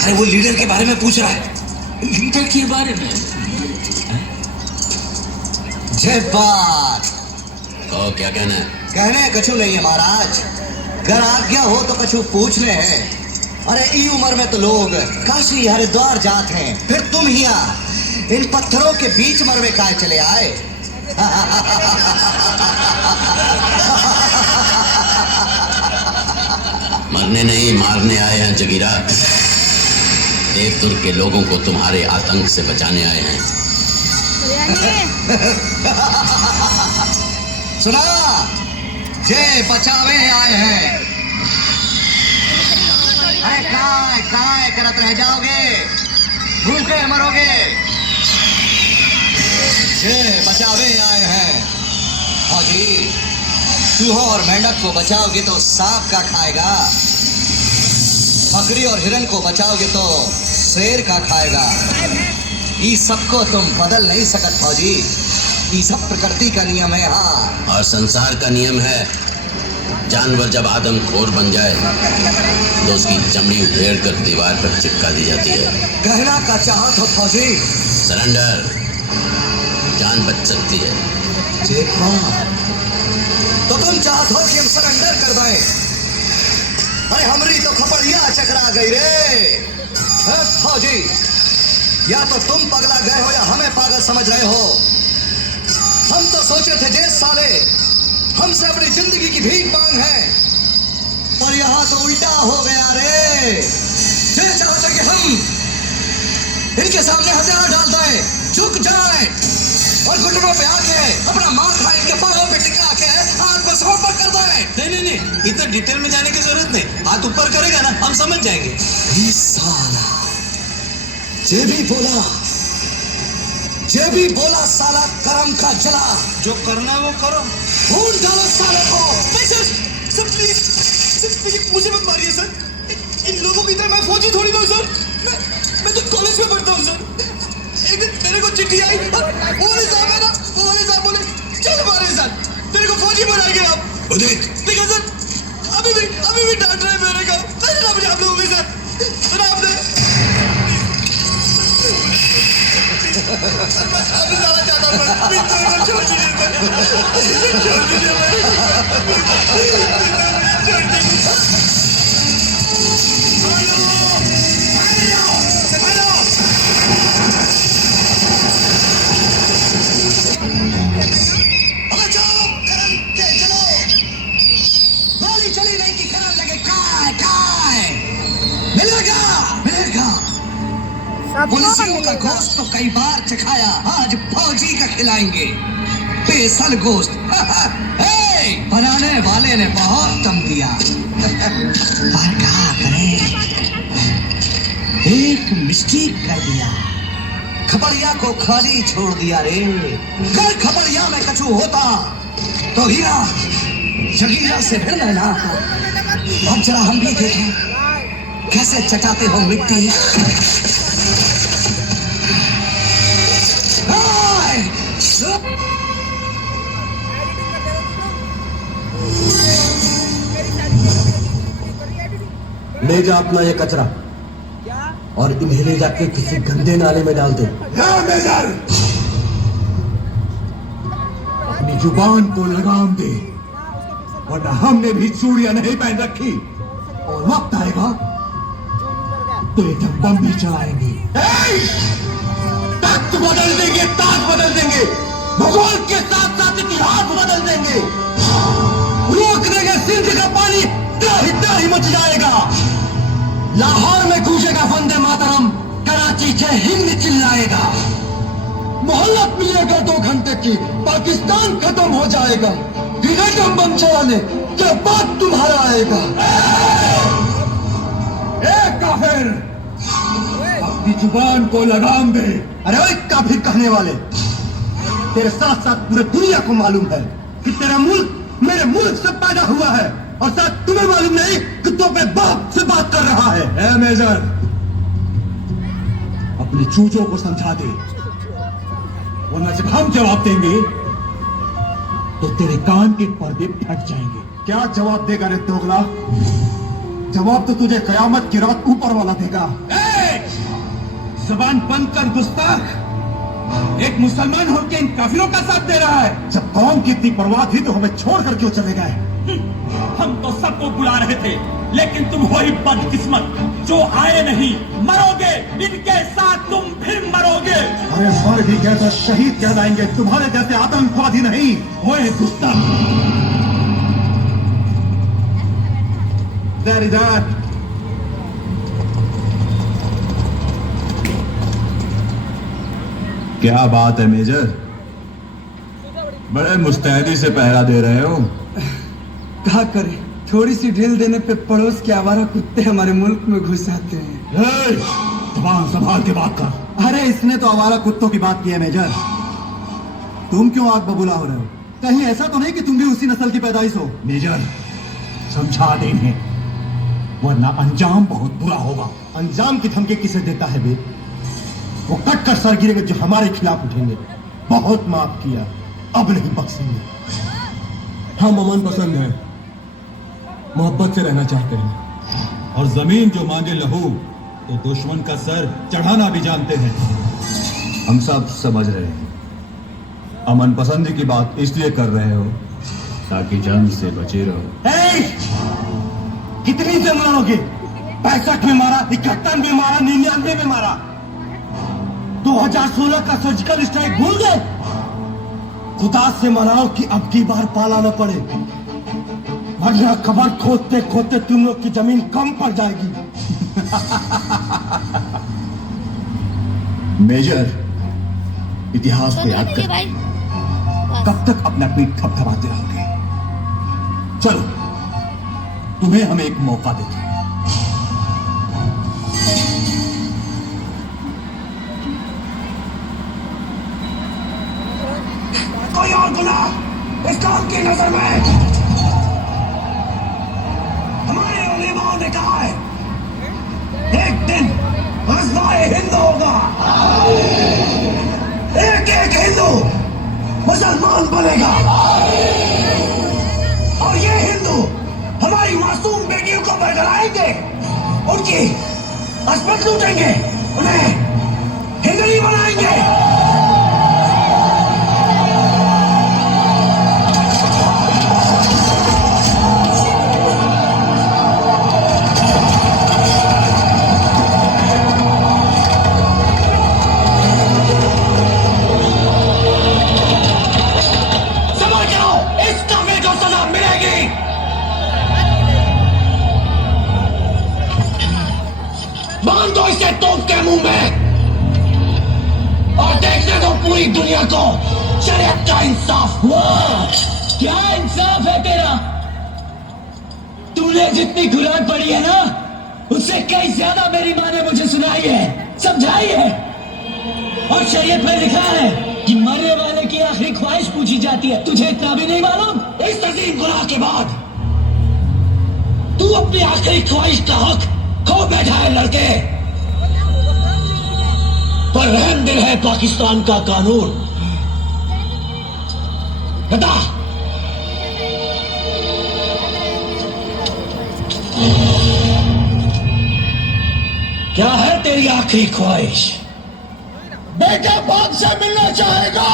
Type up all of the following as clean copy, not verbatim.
अरे वो लीडर के बारे में पूछ रहा है। लीडर के बारे में? जय बात। ओ, क्या कहना है? कहने कछु नहीं है महाराज, अगर आज्ञा हो तो कछु पूछने हैं। अरे ई उम्र में तो लोग काशी हरिद्वार जाते हैं, फिर तुम ही इन पत्थरों के बीच मरवे काहे चले आए? मरने नहीं मारने आए हैं जगीरा। देवतुर के लोगों को तुम्हारे आतंक से बचाने आए हैं। सुना, जय बचावे आए हैं। अरे काय करत रह जाओगे, भूखे मरोगे। जय बचावे आए हैं। हाजी, चूहों और मेंढक को बचाओगे तो सांप का खाएगा, बकरी और हिरन को बचाओगे तो शेर का खाएगा। ये सबको तुम बदल नहीं सकत फौजी, ये सब प्रकृति का नियम है। हाँ, और संसार का नियम है, जानवर जब आदमखोर बन जाए तो उसकी चमड़ी उधेड़ कर दीवार पर चिपका दी जाती है। कहना का चाहत हो फौजी? सरेंडर, जान बच सकती है। तो तुम चाहत हो कि हम सरेंडर कर दें? अरे हमरी तो खपड़िया चकरा गई रे। फौजी, या तो तुम पगला गए हो या हमें पागल समझ रहे हो। हम तो सोचे थे जे साले हमसे अपनी जिंदगी की भीख मांग है, और यहाँ तो उल्टा हो गया रे। जे चाहते कि हम इनके सामने हथियार डाल दें, झुक जाए और घुटनों पे आके अपना माथा इनके पैरों पे टिका के आत्मसमर्पण कर दें। नहीं, इतना डिटेल में जाने की जरूरत नहीं। हाथ ऊपर करेगा ना, हम समझ जाएंगे। साला जे भी बोला साला करम का जला। जो करना वो करो। खून डालो साले को। नहीं सर प्लीज मुझे मत मारिए सर। इन लोगों की तरह मैं फौजी थोड़ी ना हूँ सर। मैं तो कॉलेज में पढ़ता हूँ सर। एक दिन मेरे को चिट्ठी आई, वाले साहब है ना, वाले साहब बोले चल हमारे साथ, तेरे को फौजी बनाएंगे आप। देखा सर, अभी भी डांट रहे हैं मेरे को। मैंने ना मुझे आप लोगों के साथ सुना आपने। अभी जाना चाहता हूँ, प्लीज मेरे को छोड़ दीजिए सर। छोड़ दीजिए मेरे को, छोड़ दीजिए। पुलिसियों का गोश्त तो कई बार चखाया, आज फौजी का खिलाएंगे बेसल गोश्त। बनाने वाले ने बहुत कम दिया, पर क्या करें, एक मिस्टेक कर दिया, खपड़िया को खाली छोड़ दिया रे। अगर खपड़िया में कछु होता तो हीरा जगीरा से फिर लेना। अब जरा हम भी देखें कैसे चटाते हो मिट्टी। ले जा अपना ये कचरा और इन्हें ले जाके किसी गंदे नाले में डाल दे। अपनी जुबान को लगाम दे, वरना हमने भी चूड़ियां नहीं पहन रखी और वक्त आएगा तो एकदम बम भी चलाएंगे। तख्त बदल देंगे, ताज बदल देंगे, भूगोल के साथ साथ इतिहास बदल देंगे। रोक देंगे, सिंध का पानी त्राही मच जाएगा। लाहौर में गूंजेगा वंदे मातरम, कराची से हिंद चिल्लाएगा। मोहल्लत मिलेगा 2 घंटे की, पाकिस्तान खत्म हो जाएगा। विवेकम बम चलाने क्या बात तुम्हारा आएगा? काफिर, अपनी जुबान को लगाम दे। अरे ओए काफिर कहने वाले, तेरे साथ साथ पूरे दुनिया को मालूम है कि तेरा मुल्क मेरे मुल्क से पैदा हुआ है, और साथ तुम्हें मालूम नहीं कि तो अपने बाप से बात कर रहा है। मेजर, अपने चूचों को समझा दे, वरना जब हम जवाब देंगे तो तेरे कान के पर्दे फट जाएंगे। क्या जवाब देगा रे दोगला? जवाब तो तुझे कयामत की रात ऊपर वाला देगा। जबान बंद कर गुस्ताख। एक मुसलमान होकर इन काफिरों का साथ दे रहा है। जब कौम की इतनी परवाह थी तो हमें छोड़कर क्यों चले गए? हम तो सबको बुला रहे थे, लेकिन तुम हो ही बदकिस्मत जो आए नहीं। मरोगे, इनके साथ तुम भी मरोगे। अरे मर भी गए तो शहीद कहलाएंगे, तुम्हारे जैसे आतंकवादी नहीं। ओए गुस्ताख, इधर क्या बात है मेजर, बड़े मुस्तैदी से पहरा दे रहे हो। क्या करें, थोड़ी सी ढील देने पे पड़ोस के आवारा कुत्ते हमारे मुल्क में घुस आते हैं। जबान संभाल के बात कर। अरे इसने तो आवारा कुत्तों की बात की है मेजर, तुम क्यों आग बबूला हो रहे हो? कहीं ऐसा तो नहीं कि तुम भी उसी नस्ल की पैदाइश हो? मेजर समझा दे इन्हें, वरना अंजाम बहुत बुरा होगा। अंजाम की धमकी किसे देता है बे? वो कट कर सर गिरेंगे जो हमारे खिलाफ उठेंगे। बहुत माफ किया, अब नहीं बख्शेंगे। हम अमन पसंद हैं, मोहब्बत से रहना चाहते हैं, और जमीन जो मांगे लहू तो दुश्मन का सर चढ़ाना भी जानते हैं। हम सब समझ रहे हैं, अमन पसंदी की बात इसलिए कर रहे हो ताकि जंग से बचे रहो। कितनी जंग लड़ोगे? 65 में मारा, 71 में मारा, 99 में मारा, 2016 का सर्जिकल स्ट्राइक भूल गए? खुदा से मनाओ कि अब की बार पाला न पड़े, वरना कबर खोदते खोदते तुम लोग की जमीन कम पड़ जाएगी। मेजर, इतिहास को याद कर कब तक अपना पीठ थपथपाते रहोगे? चलो, तुम्हें हम एक मौका देते हैं। कोई और गुनाह इस काम की नजर में? हमारे उलेमाओं ने कहा है एक दिन मजबाए हिंद होगा, एक एक हिंदू मुसलमान बनेगा, और ये हिंदू हमारी मासूम बेटियों को बरगलाएंगे, उनकी अस्मत लूटेंगे, उन्हें हिंदू बनाएंगे। बांध दो इसे तोप के मुंह में और देखने दो पूरी दुनिया को शरीयत का इंसाफ। क्या इंसाफ है तेरा? तूने जितनी खुराक पड़ी है ना, उससे कई ज्यादा मेरी माँ ने मुझे सुनाई है, समझाई है। और शरीयत में लिखा है कि मरने वाले की आखिरी ख्वाहिश पूछी जाती है। तुझे इतना भी नहीं मालूम? इस अजीम गुनाह के बाद तू अपनी आखिरी ख्वाहिश का हक खो बैठा है लड़के, पर रहम दिल है पाकिस्तान का कानून। बता, क्या है तेरी आखिरी ख्वाहिश? बेटा बाप से मिलना चाहेगा?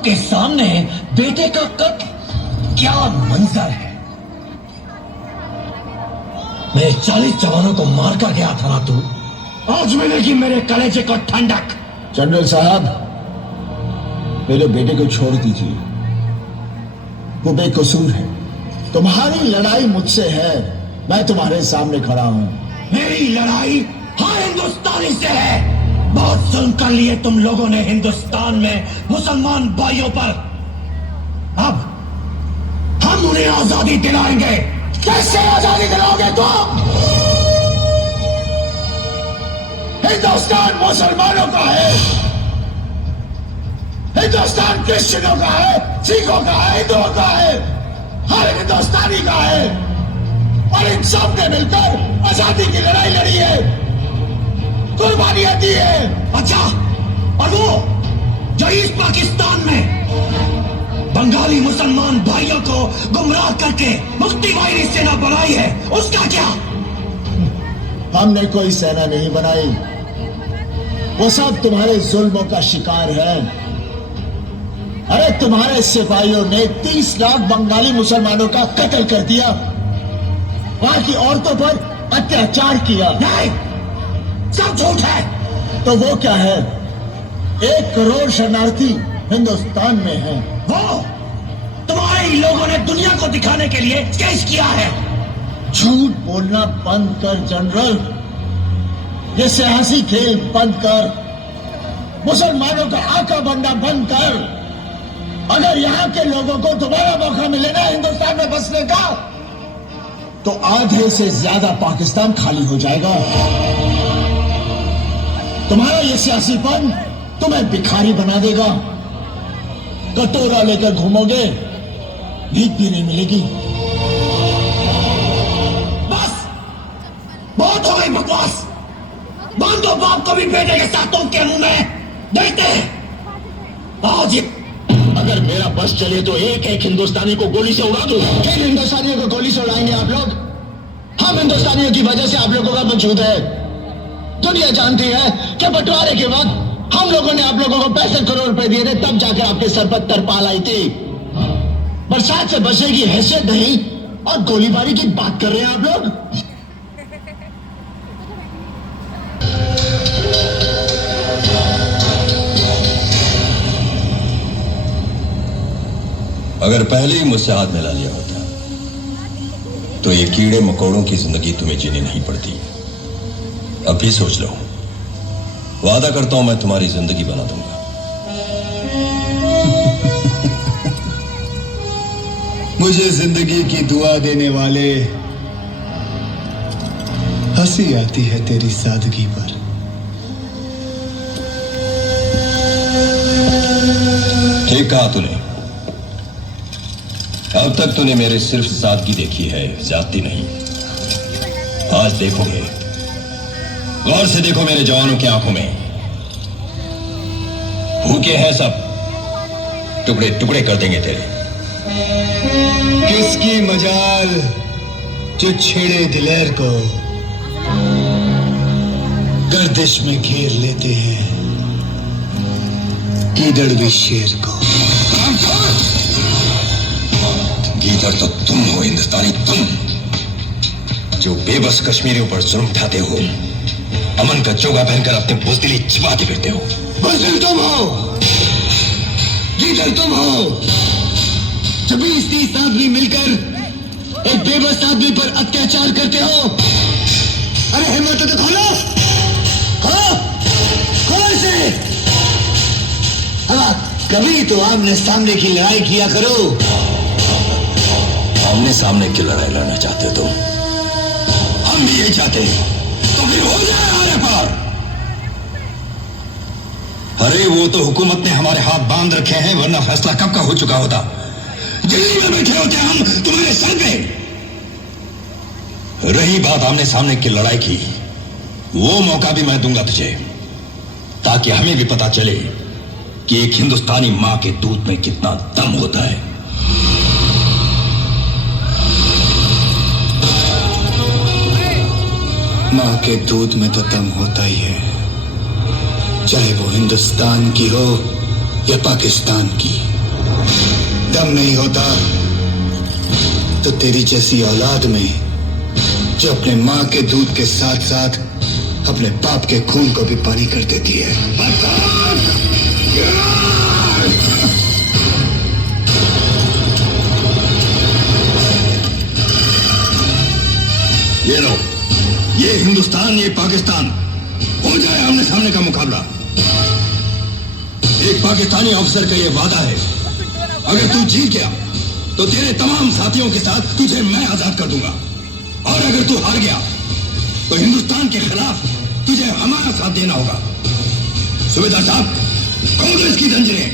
के सामने बेटे का कत्ल क्या मंजर है। मेरे 40 जवानों को मार कर गया था ना तू, आज मिलेगी मेरे कलेजे को ठंडक। जनरल साहब, मेरे बेटे को छोड़ दीजिए, वो बेकसूर है। तुम्हारी लड़ाई मुझसे है, मैं तुम्हारे सामने खड़ा हूं। मेरी लड़ाई हर हिंदुस्तानी से है। बहुत जुल्म कर लिए तुम लोगों ने हिंदुस्तान में मुसलमान भाइयों पर, अब हम उन्हें आजादी दिलाएंगे। कैसे आजादी दिलाओगे तुम? हिंदुस्तान मुसलमानों का है, हिंदुस्तान क्रिश्चियनों का है, सिखों का है, हिंदुओं का है, हर हिंदुस्तानी का है। और इन सब ने मिलकर आजादी की लड़ाई लड़ी है, कुर्बानियां दी है। अच्छा, और वो जो ईस्ट पाकिस्तान में बंगाली मुसलमान भाइयों को गुमराह करके मुफ्ती वाहिनी सेना बनाई है, उसका क्या? हमने कोई सेना नहीं बनाई, वो सब तुम्हारे जुल्मों का शिकार है। अरे तुम्हारे सिपाहियों ने 30 लाख बंगाली मुसलमानों का कत्ल कर दिया, वहां की औरतों पर अत्याचार किया। नहीं, सब झूठ है। तो वो क्या है? 1 करोड़ शरणार्थी हिंदुस्तान में हैं। वो तुम्हारे ही लोगों ने दुनिया को दिखाने के लिए स्केच किया है। झूठ बोलना बंद कर जनरल, ये सियासी खेल बंद कर, मुसलमानों का आका बनना बंद कर। अगर यहाँ के लोगों को दोबारा मौका मिले ना हिंदुस्तान में बसने का, तो आधे से ज्यादा पाकिस्तान खाली हो जाएगा। तुम्हारा ये सियासीपन तुम्हें भिखारी बना देगा। कटोरा लेकर घूमोगे, भीख भी नहीं मिलेगी। बस, बहुत हो गई बकवास। बांधो बाप को भी बेटे के साथों के मुंह में। देखते हैं आज ये। अगर मेरा बस चले तो एक एक हिंदुस्तानी को गोली से उड़ा दो। किन हिंदुस्तानियों को गोली से उड़ाएंगे आप लोग? हम हिंदुस्तानियों की वजह से आप लोगों का वजूद है। दुनिया जानती है कि बंटवारे के वक्त हम लोगों ने आप लोगों को 65 करोड़ रुपए दिए थे, तब जाकर आपके सर पर तरपाल आई थी। बरसात से बचने की हैसियत नहीं और गोलीबारी की बात कर रहे हैं आप लोग। अगर पहले ही मुझसे हाथ मिला लिया होता तो ये कीड़े मकोड़ों की जिंदगी तुम्हें जीनी नहीं पड़ती। अब भी सोच लो, वादा करता हूं मैं तुम्हारी जिंदगी बना दूंगा। मुझे जिंदगी की दुआ देने वाले, हंसी आती है तेरी सादगी पर। ठीक कहा तूने। अब तक तूने मेरे सिर्फ सादगी देखी है, ज्यादती नहीं। आज देखोगे, गौर से देखो मेरे जवानों की आंखों में। भूखे हैं सब, टुकड़े टुकड़े कर देंगे तेरे। किसकी मजाल जो छेड़े दिलेर को, गर्दिश में घेर लेते हैं गीदड़ भी शेर को। गीदड़ तो तुम हो हिंदुस्तानी, तुम जो बेबस कश्मीरियों पर जुल्म उठाते हो, अमन का चोगा पहनकर अपने बुजदिली छिपाते फिरते हो। बुजदिल तुम हो, गीदड़ तुम हो। 20-30 आदमी मिलकर एक बेबस आदमी पर अत्याचार करते हो। अरे हिम्मत तो खोलो, खोलो, खोलो इसे। कभी तो आमने सामने की लड़ाई किया करो। आमने सामने की लड़ाई लड़ना चाहते हो तुम? हम भी यही चाहते हैं, तो फिर हो जाए हमारे पार। अरे वो तो हुकूमत ने हमारे हाथ बांध रखे हैं, वरना फैसला कब का हो चुका होता। दिल्ली में बैठे होते हम तुम्हारे सर पे। रही बात आमने सामने की लड़ाई की, वो मौका भी मैं दूंगा तुझे, ताकि हमें भी पता चले कि एक हिंदुस्तानी मां के दूध में कितना दम होता है। मां के दूध में तो दम होता ही है, चाहे वो हिंदुस्तान की हो या पाकिस्तान की। दम नहीं होता तो तेरी जैसी औलाद में जो अपने माँ के दूध के साथ साथ अपने बाप के खून को भी पानी कर देती है। ये लो, ये हिंदुस्तान, ये पाकिस्तान, हो जाए आमने सामने का मुकाबला। एक पाकिस्तानी ऑफिसर का ये वादा है, अगर तू जीत गया तो तेरे तमाम साथियों के साथ तुझे मैं आजाद कर दूंगा, और अगर तू हार गया तो हिंदुस्तान के खिलाफ तुझे हमारा साथ देना होगा। सुबेदार साहब, खोलो इसकी जंजीरें।